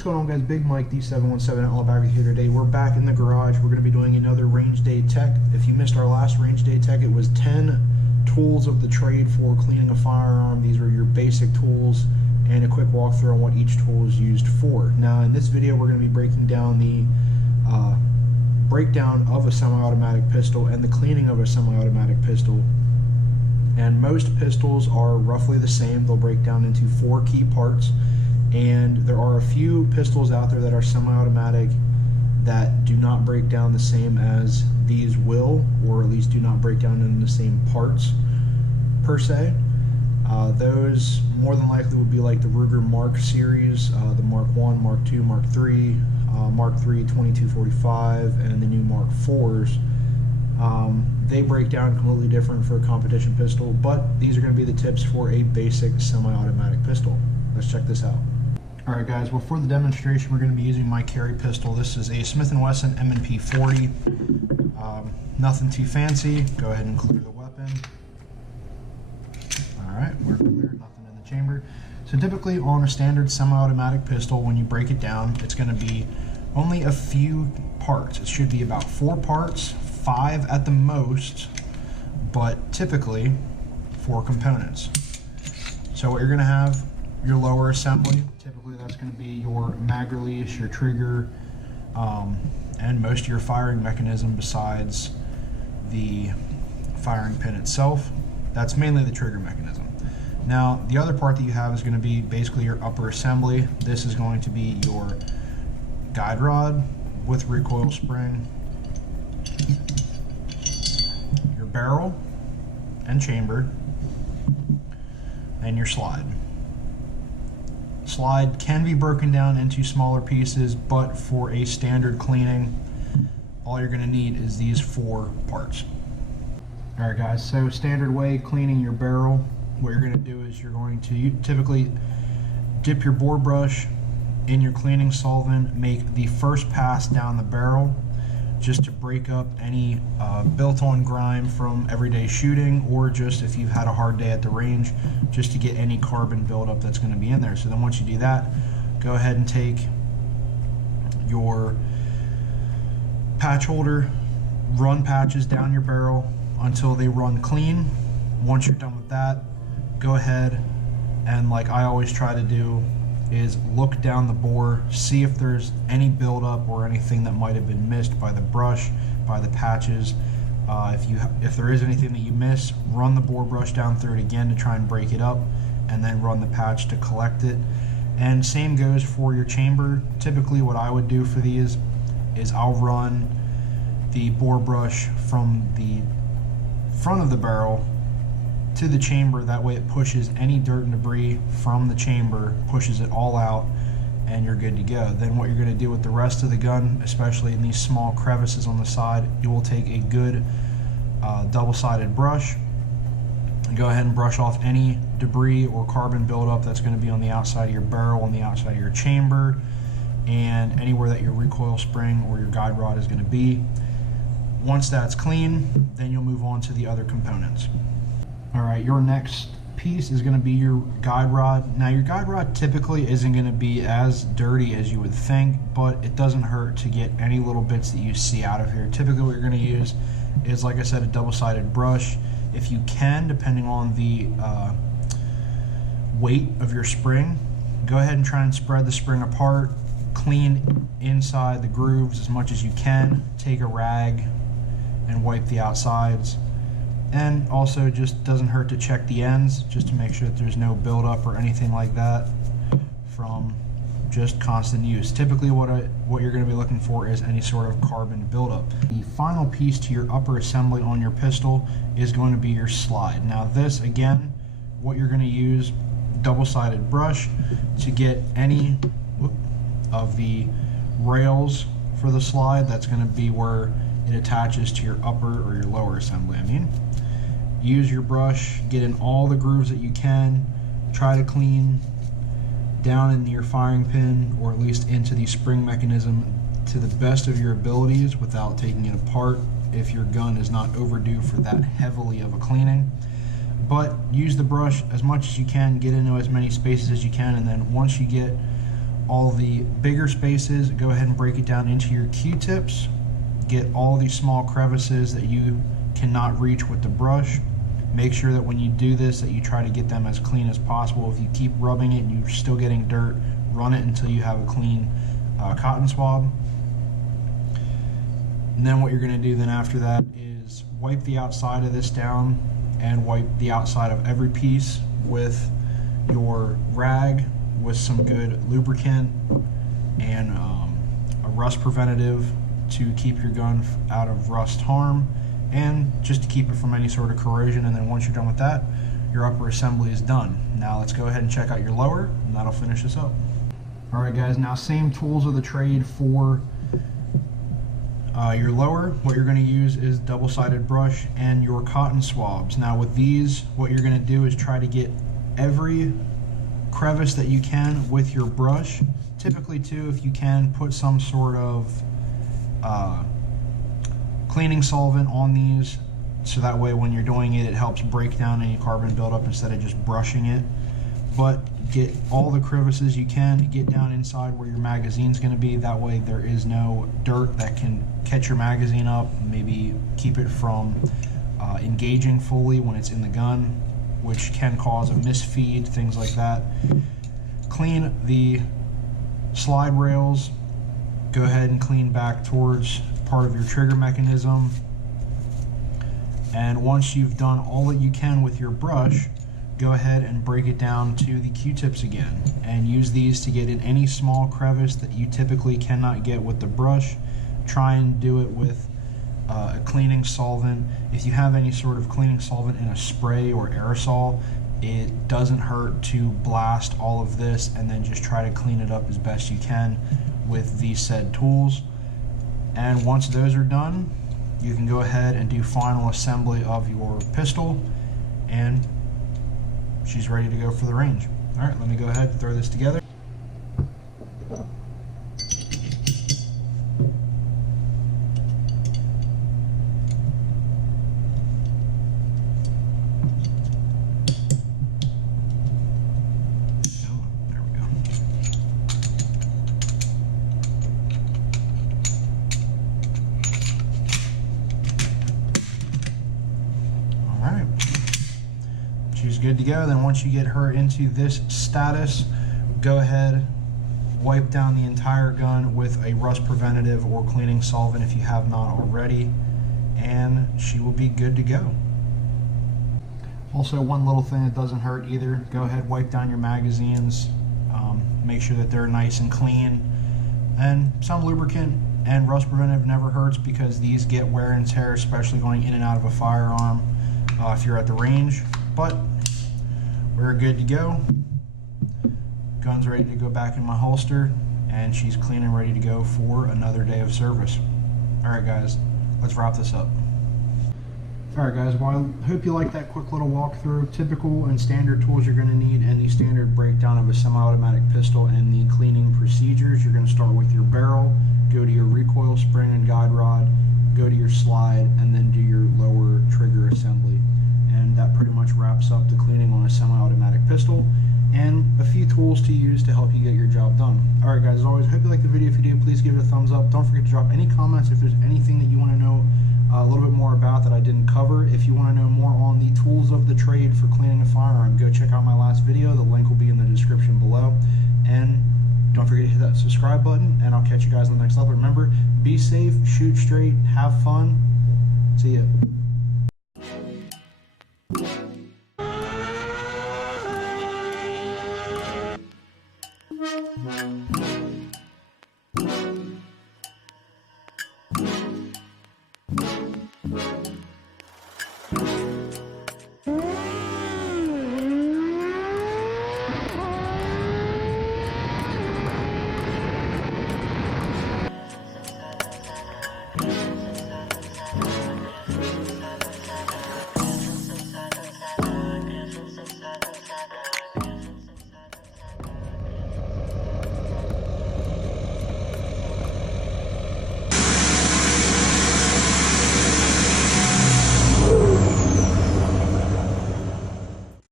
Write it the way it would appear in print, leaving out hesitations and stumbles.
What's going on, guys? Big Mike D717 Outlaw back with you here today. We're back in the garage. We're going to be doing another range day tech. If you missed our last range day tech, it was 10 tools of the trade for cleaning a firearm. These are your basic tools and a quick walkthrough on what each tool is used for. Now in this video we're going to be breaking down the breakdown of a semi-automatic pistol and the cleaning of a semi-automatic pistol. And most pistols are roughly the same. They'll break down into 4 key parts. And there are a few pistols out there that are semi-automatic that do not break down the same as these will, or at least do not break down in the same parts per se. Those more than likely would be like the Ruger Mark series, the Mark 1, Mark 2, Mark 3, Mark 3 2245, and the new Mark 4s. They break down completely different for a competition pistol, but these are going to be the tips for a basic semi-automatic pistol. Let's check this out. Alright guys, well, for the demonstration we're going to be using my carry pistol. This is a Smith & Wesson M&P 40. Nothing too fancy. Go ahead and clear the weapon. Alright, we're clear, nothing in the chamber. So typically on a standard semi-automatic pistol, when you break it down, it's going to be only a few parts. It should be about 4 parts, 5 at the most, but typically 4 components. So what you're going to have, your lower assembly, typically that's going to be your mag release, your trigger, and most of your firing mechanism besides the firing pin itself. That's mainly the trigger mechanism. Now the other part that you have is going to be basically your upper assembly. This is going to be your guide rod with recoil spring, your barrel and chamber, and your slide. Slide can be broken down into smaller pieces, but for a standard cleaning, all you're going to need is these 4 parts. Alright guys, so standard way cleaning your barrel, what you're going to do is you're going to typically dip your bore brush in your cleaning solvent, make the first pass down the barrel just to break up any built-on grime from everyday shooting, or just if you've had a hard day at the range, just to get any carbon buildup that's going to be in there. So then once you do that, go ahead and take your patch holder, run patches down your barrel until they run clean. Once you're done with that, go ahead and, like I always try to do, is look down the bore, see if there's any buildup or anything that might have been missed by the brush, by the patches. If there is anything that you miss, run the bore brush down through it again to try and break it up, and then run the patch to collect it. And same goes for your chamber. Typically what I would do for these is I'll run the bore brush from the front of the barrel to the chamber. That way it pushes any dirt and debris from the chamber, pushes it all out, and you're good to go. Then what you're going to do with the rest of the gun, especially in these small crevices on the side, you will take a good double-sided brush and go ahead and brush off any debris or carbon buildup that's going to be on the outside of your barrel, on the outside of your chamber, and anywhere that your recoil spring or your guide rod is going to be. Once that's clean, then you'll move on to the other components. Alright, your next piece is going to be your guide rod. Now your guide rod typically isn't going to be as dirty as you would think, but it doesn't hurt to get any little bits that you see out of here. Typically what you're going to use is, like I said, a double-sided brush. If you can, depending on the weight of your spring, go ahead and try and spread the spring apart, clean inside the grooves as much as you can. Take a rag and wipe the outsides. And also, just doesn't hurt to check the ends just to make sure that there's no buildup or anything like that from just constant use. Typically what you're going to be looking for is any sort of carbon buildup. The final piece to your upper assembly on your pistol is going to be your slide. Now this, again, what you're going to use, double-sided brush to get any of the rails for the slide. That's going to be where it attaches to your upper or your lower assembly, Use your brush, get in all the grooves that you can, try to clean down in your firing pin, or at least into the spring mechanism, to the best of your abilities without taking it apart if your gun is not overdue for that heavily of a cleaning. But use the brush as much as you can, get into as many spaces as you can, and then once you get all the bigger spaces, go ahead and break it down into your Q-tips. Get all these small crevices that you cannot reach with the brush. Make sure that when you do this that you try to get them as clean as possible. If you keep rubbing it and you're still getting dirt, run it until you have a clean cotton swab. And then what you're going to do then after that is wipe the outside of this down and wipe the outside of every piece with your rag with some good lubricant and a rust preventative to keep your gun out of rust harm and just to keep it from any sort of corrosion. And then once you're done with that, your upper assembly is done. Now let's go ahead and check out your lower, and that'll finish this up. Alright guys, now same tools of the trade for your lower. What you're going to use is double-sided brush and your cotton swabs. Now with these, what you're going to do is try to get every crevice that you can with your brush. Typically too, if you can, put some sort of cleaning solvent on these, so that way when you're doing it, it helps break down any carbon buildup instead of just brushing it. But get all the crevices you can, get down inside where your magazine's going to be. That way there is no dirt that can catch your magazine up, maybe keep it from engaging fully when it's in the gun, which can cause a misfeed, things like that. Clean the slide rails. Go ahead and clean back towards part of your trigger mechanism. And once you've done all that you can with your brush, go ahead and break it down to the Q-tips again and use these to get in any small crevice that you typically cannot get with the brush. Try and do it with a cleaning solvent. If you have any sort of cleaning solvent in a spray or aerosol, it doesn't hurt to blast all of this and then just try to clean it up as best you can with these said tools. And once those are done, you can go ahead and do final assembly of your pistol, and she's ready to go for the range. All right, let me go ahead and throw this together. There we go. All right. She's good to go. Then once you get her into this status, go ahead, wipe down the entire gun with a rust preventative or cleaning solvent if you have not already, and she will be good to go. Also, one little thing that doesn't hurt either, go ahead, wipe down your magazines, make sure that they're nice and clean, and some lubricant and rust preventative never hurts because these get wear and tear, especially going in and out of a firearm if you're at the range. But we're good to go. Gun's ready to go back in my holster, and she's clean and ready to go for another day of service. Alright guys, let's wrap this up. Alright guys, well I hope you liked that quick little walkthrough. Typical and standard tools you're going to need, and the standard breakdown of a semi-automatic pistol and the cleaning procedures. You're going to start with your barrel, go to your recoil spring and guide rod, go to your slide, and then do your lower trigger assembly. And that pretty much wraps up the cleaning on a semi-automatic pistol and a few tools to use to help you get your job done. Alright guys, as always, hope you like the video. If you do, please give it a thumbs up. Don't forget to drop any comments if there's anything that you want to know a little bit more about that I didn't cover. If you want to know more on the tools of the trade for cleaning a firearm, go check out my last video. The link will be in the description below. And don't forget to hit that subscribe button, and I'll catch you guys on the next level. Remember, be safe, shoot straight, have fun. See ya.